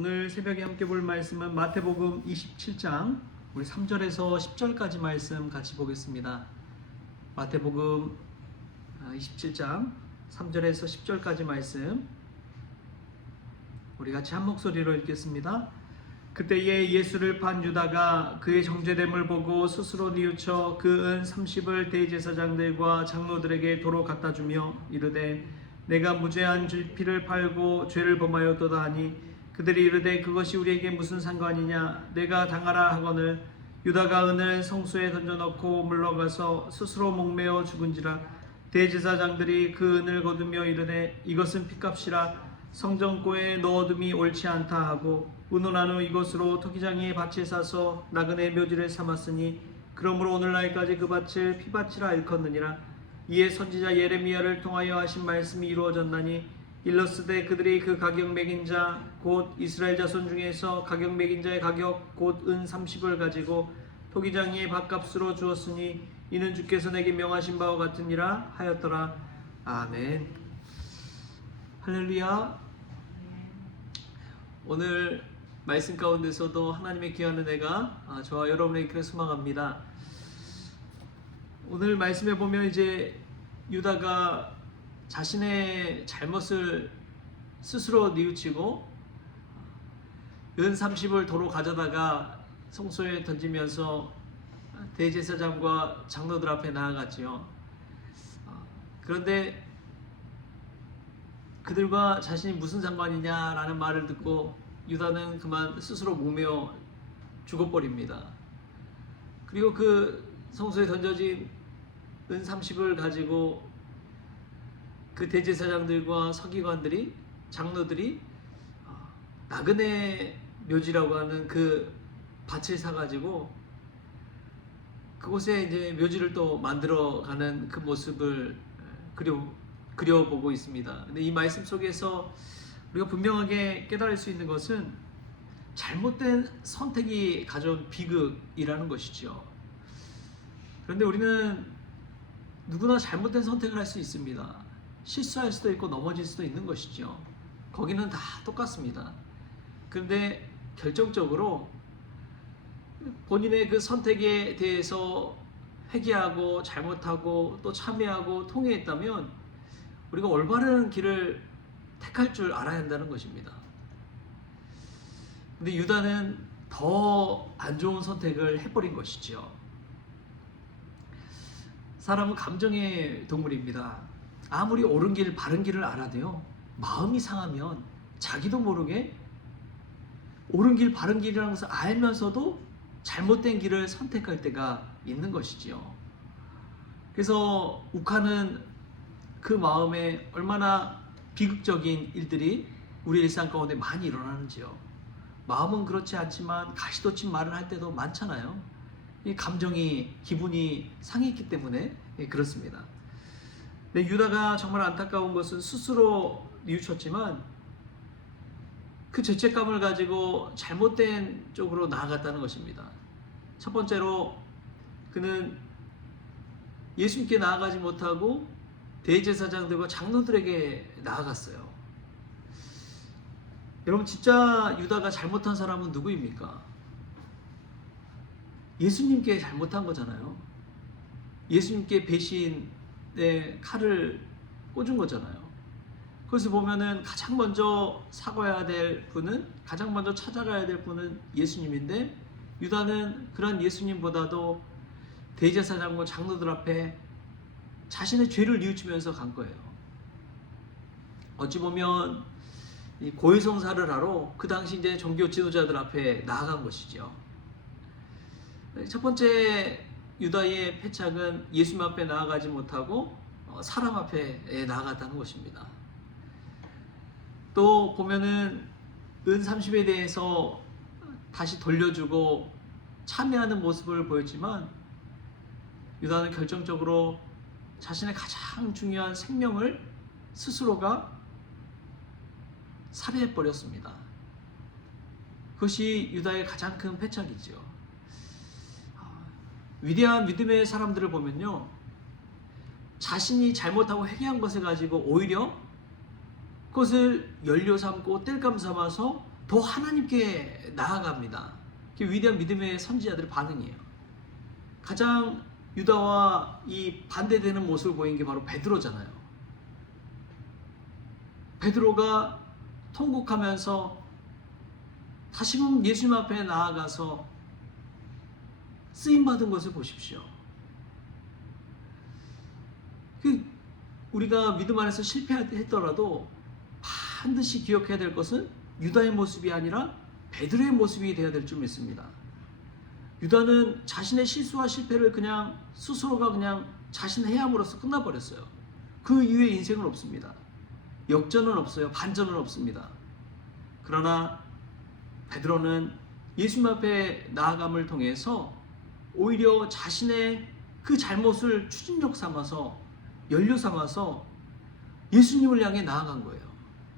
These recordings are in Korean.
오늘 새벽에 함께 볼 말씀은 마태복음 27장 우리 3절에서 10절까지 말씀 같이 보겠습니다. 마태복음 27장 3절에서 10절까지 말씀 우리 같이 한 목소리로 읽겠습니다. 그때에 예수를 판 유다가 그의 정죄됨을 보고 스스로 뉘우쳐 그 은 30을 대제사장들과 장로들에게 도로 갖다 주며 이르되 내가 무죄한 피를 팔고 죄를 범하였도다 하니 그들이 이르되 그것이 우리에게 무슨 상관이냐 내가 당하라 하거늘 유다가 은을 성소에 던져넣고 물러가서 스스로 목매어 죽은지라 대제사장들이 그 은을 거두며 이르되 이것은 핏값이라 성전고에 넣어둠이 옳지 않다 하고 운운한 후 이것으로 토기장에 밭을 사서 나그네 묘지를 삼았으니 그러므로 오늘날까지 그 밭을 피밭이라 일컫느니라. 이에 선지자 예레미야를 통하여 하신 말씀이 이루어졌나니 일러스되 그들이 그 가격 매긴 자 곧 이스라엘 자손 중에서 가격 매긴 자의 가격 곧 은 30을 가지고 토기장의 밭값으로 주었으니 이는 주께서 내게 명하신 바와 같으니라 하였더라. 아멘. 할렐루야. 오늘 말씀 가운데서도 하나님의 귀한 은혜가 저와 여러분에게 소망합니다. 오늘 말씀에 보면 이제 유다가 자신의 잘못을 스스로 뉘우치고 은 30을 도로 가져다가 성소에 던지면서 대제사장과 장로들 앞에 나아갔지요. 그런데 그들과 자신이 무슨 상관이냐라는 말을 듣고 유다는 그만 스스로 목매어 죽어버립니다. 그리고 그 성소에 던져진 은 30을 가지고 그 대제사장들과 서기관들이 장로들이 나그네 묘지라고 하는 그 밭을 사가지고 그곳에 이제 묘지를 또 만들어가는 그 모습을 그려보고 있습니다. 근데 이 말씀 속에서 우리가 분명하게 깨달을 수 있는 것은 잘못된 선택이 가져온 비극이라는 것이죠. 그런데 우리는 누구나 잘못된 선택을 할 수 있습니다. 실수할 수도 있고 넘어질 수도 있는 것이죠. 거기는 다 똑같습니다. 그런데 결정적으로 본인의 그 선택에 대해서 회개하고 잘못하고 또 참회하고 통회했다면 우리가 올바른 길을 택할 줄 알아야 한다는 것입니다. 근데 유다는 더 안 좋은 선택을 해버린 것이죠. 사람은 감정의 동물입니다. 아무리 옳은 길, 바른 길을 알아도요, 마음이 상하면 자기도 모르게 옳은 길, 바른 길이라는 것을 알면서도 잘못된 길을 선택할 때가 있는 것이지요. 그래서 욱하는 그 마음에 얼마나 비극적인 일들이 우리 일상 가운데 많이 일어나는지요. 마음은 그렇지 않지만 가시돋친 말을 할 때도 많잖아요. 이 감정이, 기분이 상했기 때문에 그렇습니다. 근데 유다가 정말 안타까운 것은 스스로 뉘우쳤지만 그 죄책감을 가지고 잘못된 쪽으로 나아갔다는 것입니다. 첫 번째로 그는 예수님께 나아가지 못하고 대제사장들과 장로들에게 나아갔어요. 여러분, 진짜 유다가 잘못한 사람은 누구입니까? 예수님께 잘못한 거잖아요. 예수님께 배신의 칼을 꽂은 거잖아요. 그래서 보면은 가장 먼저 사과해야 될 분은, 가장 먼저 찾아가야 될 분은 예수님인데 유다는 그런 예수님보다도 대제사장과 장로들 앞에 자신의 죄를 뉘우치면서 간 거예요. 어찌 보면 이 고해성사를 하러 그 당시 이제 종교 지도자들 앞에 나아간 것이죠. 첫 번째 유다의 패착은 예수님 앞에 나아가지 못하고 사람 앞에 나아갔다는 것입니다. 또 보면은 은 30에 대해서 다시 돌려주고 참여하는 모습을 보였지만 유다는 결정적으로 자신의 가장 중요한 생명을 스스로가 살해해버렸습니다. 그것이 유다의 가장 큰 패착이죠. 위대한 믿음의 사람들을 보면요, 자신이 잘못하고 회개한 것을 가지고 오히려 그것을 연료 삼고 땔감 삼아서 더 하나님께 나아갑니다. 그게 위대한 믿음의 선지자들의 반응이에요. 가장 유다와 이 반대되는 모습을 보인 게 바로 베드로잖아요. 베드로가 통곡하면서 다시금 예수님 앞에 나아가서 쓰임받은 것을 보십시오. 우리가 믿음 안에서 실패했더라도 반드시 기억해야 될 것은 유다의 모습이 아니라 베드로의 모습이 되어야 될 줄 믿습니다. 유다는 자신의 실수와 실패를 그냥 스스로가 그냥 자신의 해함으로써 끝나버렸어요. 그 이후에 인생은 없습니다. 역전은 없어요. 반전은 없습니다. 그러나 베드로는 예수님 앞에 나아감을 통해서 오히려 자신의 그 잘못을 추진력 삼아서 연료 삼아서 예수님을 향해 나아간 거예요.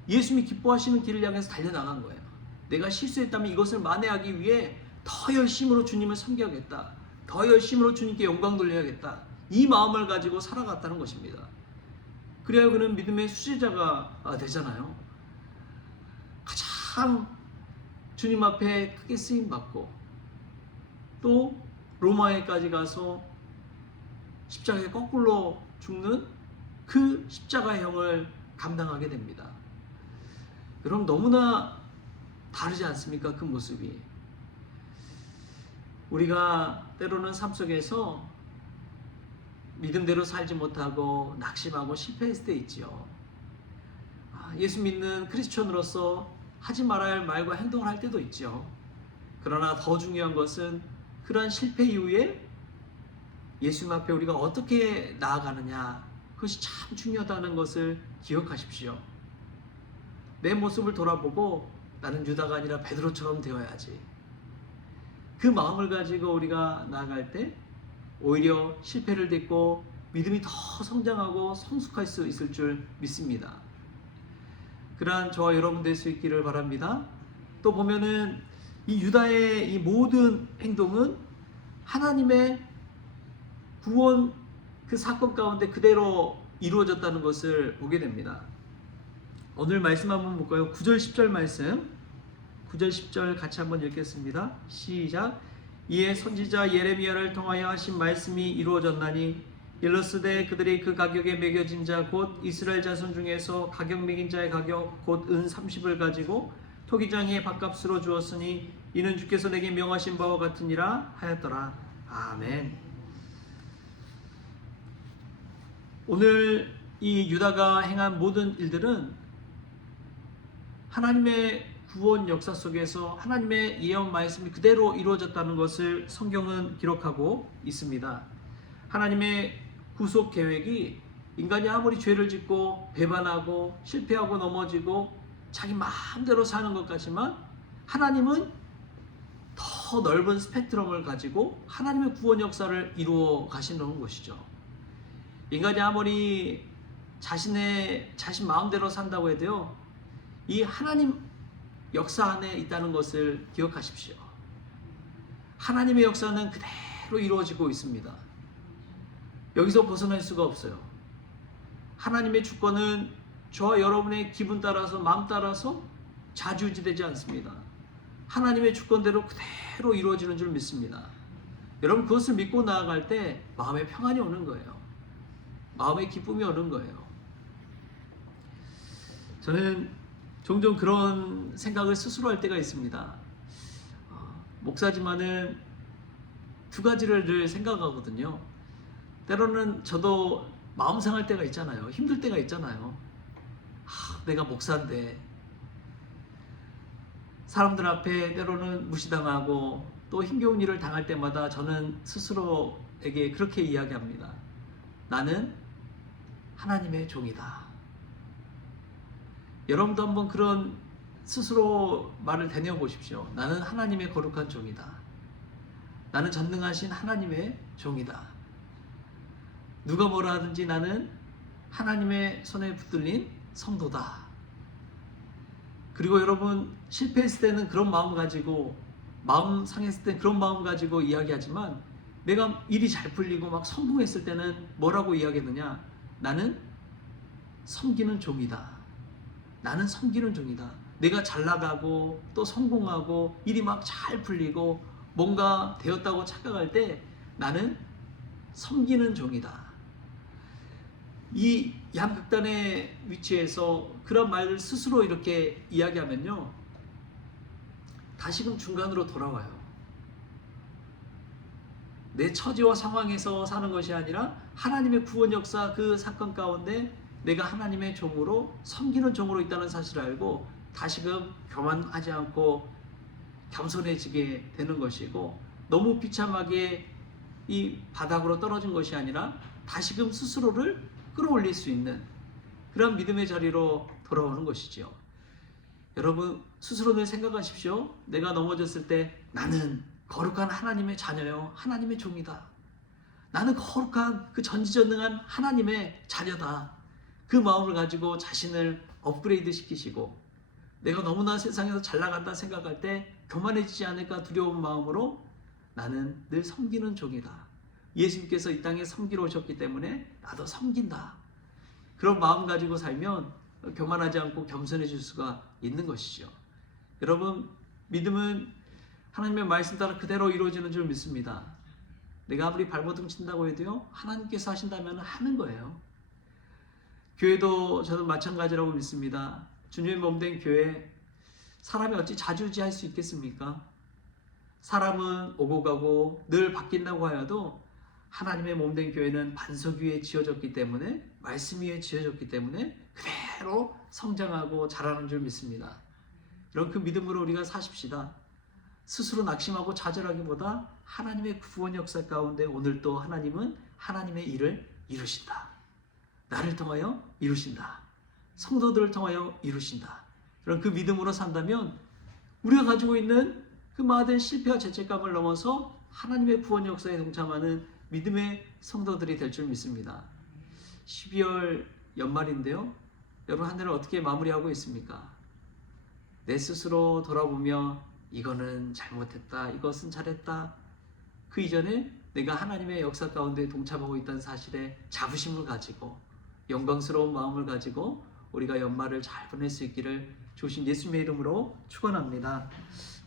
예수님이 기뻐하시는 길을 향해서 달려나간 거예요. 내가 실수했다면 이것을 만회하기 위해 더 열심으로 주님을 섬겨야겠다. 더 열심으로 주님께 영광 돌려야겠다. 이 마음을 가지고 살아갔다는 것입니다. 그래야 그는 믿음의 수제자가 되잖아요. 가장 주님 앞에 크게 쓰임받고 또 로마에까지 가서 십자가에 거꾸로 죽는 그 십자가형을 감당하게 됩니다. 여러분 너무나 다르지 않습니까? 그 모습이. 우리가 때로는 삶 속에서 믿음대로 살지 못하고 낙심하고 실패했을 때 있지요. 예수 믿는 크리스천으로서 하지 말아야 할 말과 행동을 할 때도 있죠. 그러나 더 중요한 것은 그러한 실패 이후에 예수님 앞에 우리가 어떻게 나아가느냐, 그것이 참 중요하다는 것을 기억하십시오. 내 모습을 돌아보고 나는 유다가 아니라 베드로처럼 되어야지. 그 마음을 가지고 우리가 나아갈 때 오히려 실패를 딛고 믿음이 더 성장하고 성숙할 수 있을 줄 믿습니다. 그러한 저와 여러분 될 수 있기를 바랍니다. 또 보면은 이 유다의 이 모든 행동은 하나님의 구원 그 사건 가운데 그대로 이루어졌다는 것을 보게 됩니다. 오늘 말씀 한번 볼까요? 9절 10절 말씀, 9절 10절 같이 한번 읽겠습니다. 시작. 이에 선지자 예레미야를 통하여 하신 말씀이 이루어졌나니 일러스되 그들이 그 가격에 매겨진 자 곧 이스라엘 자손 중에서 가격 매긴 자의 가격 곧 은 30을 가지고 토기장의 밥값으로 주었으니 이는 주께서 내게 명하신 바와 같으니라 하였더라. 아멘. 오늘 이 유다가 행한 모든 일들은 하나님의 구원 역사 속에서 하나님의 예언 말씀이 그대로 이루어졌다는 것을 성경은 기록하고 있습니다. 하나님의 구속 계획이 인간이 아무리 죄를 짓고 배반하고 실패하고 넘어지고 자기 마음대로 사는 것 같지만 하나님은 더 넓은 스펙트럼을 가지고 하나님의 구원 역사를 이루어 가시는 것이죠. 인간이 아무리 자신 마음대로 산다고 해도요, 이 하나님 역사 안에 있다는 것을 기억하십시오. 하나님의 역사는 그대로 이루어지고 있습니다. 여기서 벗어날 수가 없어요. 하나님의 주권은 저와 여러분의 기분 따라서 마음 따라서 좌지우지되지 않습니다. 하나님의 주권대로 그대로 이루어지는 줄 믿습니다. 여러분 그것을 믿고 나아갈 때 마음의 평안이 오는 거예요. 마음의 기쁨이 오는 거예요. 저는 종종 그런 생각을 스스로 할 때가 있습니다. 목사지만은 두 가지를 늘 생각하거든요. 때로는 저도 마음 상할 때가 있잖아요. 힘들 때가 있잖아요. 내가 목사인데 사람들 앞에 때로는 무시당하고 또 힘겨운 일을 당할 때마다 저는 스스로에게 그렇게 이야기합니다. 나는 하나님의 종이다. 여러분도 한번 그런 스스로 말을 되뇌어 보십시오. 나는 하나님의 거룩한 종이다. 나는 전능하신 하나님의 종이다. 누가 뭐라 하든지 나는 하나님의 손에 붙들린 성도다. 그리고 여러분 실패했을 때는 그런 마음 가지고, 마음 상했을 때는 그런 마음 가지고 이야기하지만 내가 일이 잘 풀리고 막 성공했을 때는 뭐라고 이야기하느냐? 나는 섬기는 종이다. 나는 섬기는 종이다. 내가 잘 나가고 또 성공하고 일이 막 잘 풀리고 뭔가 되었다고 착각할 때 나는 섬기는 종이다. 이 양극단의 위치에서 그런 말을 스스로 이렇게 이야기하면요, 다시금 중간으로 돌아와요. 내 처지와 상황에서 사는 것이 아니라 하나님의 구원 역사 그 사건 가운데 내가 하나님의 종으로 섬기는 종으로 있다는 사실을 알고 다시금 교만하지 않고 겸손해지게 되는 것이고, 너무 비참하게 이 바닥으로 떨어진 것이 아니라 다시금 스스로를 끌어올릴 수 있는 그런 믿음의 자리로 돌아오는 것이죠. 여러분 스스로 생각하십시오. 내가 넘어졌을 때 나는 거룩한 하나님의 자녀요, 하나님의 종이다. 나는 거룩한 그 전지전능한 하나님의 자녀다. 그 마음을 가지고 자신을 업그레이드 시키시고, 내가 너무나 세상에서 잘 나간다 생각할 때 교만해지지 않을까 두려운 마음으로 나는 늘 섬기는 종이다. 예수님께서 이 땅에 섬기러 오셨기 때문에 나도 섬긴다. 그런 마음 가지고 살면 교만하지 않고 겸손해질 수가 있는 것이죠. 여러분 믿음은 하나님의 말씀 따라 그대로 이루어지는 줄 믿습니다. 내가 아무리 발버둥 친다고 해도요, 하나님께서 하신다면 하는 거예요. 교회도 저는 마찬가지라고 믿습니다. 주님의 몸된 교회, 사람이 어찌 자주지할 수 있겠습니까? 사람은 오고 가고 늘 바뀐다고 하여도 하나님의 몸된 교회는 반석 위에 지어졌기 때문에, 말씀 위에 지어졌기 때문에 그대로 성장하고 자라는 줄 믿습니다. 이런 그 믿음으로 우리가 사십시다. 스스로 낙심하고 좌절하기보다 하나님의 구원 역사 가운데 오늘 또 하나님은 하나님의 일을 이루신다. 나를 통하여 이루신다. 성도들을 통하여 이루신다. 그런 그 믿음으로 산다면 우리가 가지고 있는 그 많은 실패와 죄책감을 넘어서 하나님의 구원 역사에 동참하는 믿음의 성도들이 될 줄 믿습니다. 12월 연말인데요, 여러분 한 해를 어떻게 마무리하고 있습니까? 내 스스로 돌아보며 이거는 잘못했다, 이것은 잘했다, 그 이전에 내가 하나님의 역사 가운데 동참하고 있다는 사실에 자부심을 가지고 영광스러운 마음을 가지고 우리가 연말을 잘 보낼 수 있기를 주신 예수님의 이름으로 축원합니다.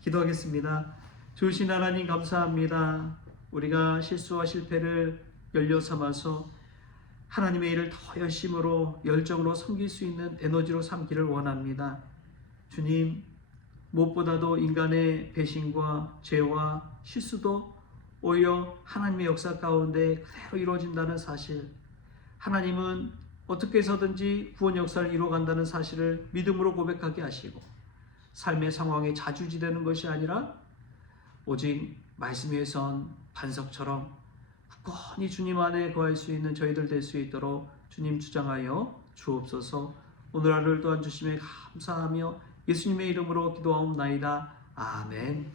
기도하겠습니다. 주신 하나님 감사합니다. 우리가 실수와 실패를 연료 삼아서 하나님의 일을 더 열심으로 열정으로 섬길 수 있는 에너지로 삼기를 원합니다. 주님, 무엇보다도 인간의 배신과 죄와 실수도 오히려 하나님의 역사 가운데 그대로 이루어진다는 사실, 하나님은 어떻게 해서든지 구원 역사를 이루어간다는 사실을 믿음으로 고백하게 하시고, 삶의 상황에 자주지되는 것이 아니라 오직 말씀 위에 선 반석처럼 굳건히 주님 안에 거할 수 있는 저희들 될 수 있도록 주님 주장하여 주옵소서. 오늘 하루를 또한 주심에 감사하며 예수님의 이름으로 기도하옵나이다. 아멘.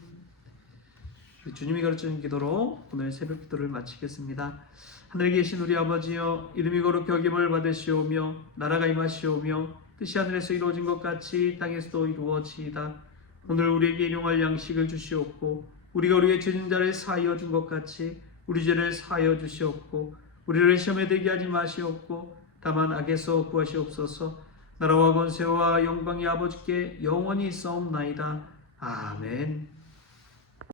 주님이 가르치는 기도로 오늘 새벽 기도를 마치겠습니다. 하늘에 계신 우리 아버지여, 이름이 거룩히 여김을 받으시오며 나라가 임하시오며 뜻이 하늘에서 이루어진 것 같이 땅에서도 이루어지이다. 오늘 우리에게 일용할 양식을 주시옵고, 우리가 우리의 죄진 자를 사하여 준 것 같이 우리 죄를 사하여 주시옵고, 우리를 시험에 들게 하지 마시옵고 다만 악에서 구하시옵소서. 나라와 권세와 영광이 아버지께 영원히 있사옵나이다. 아멘.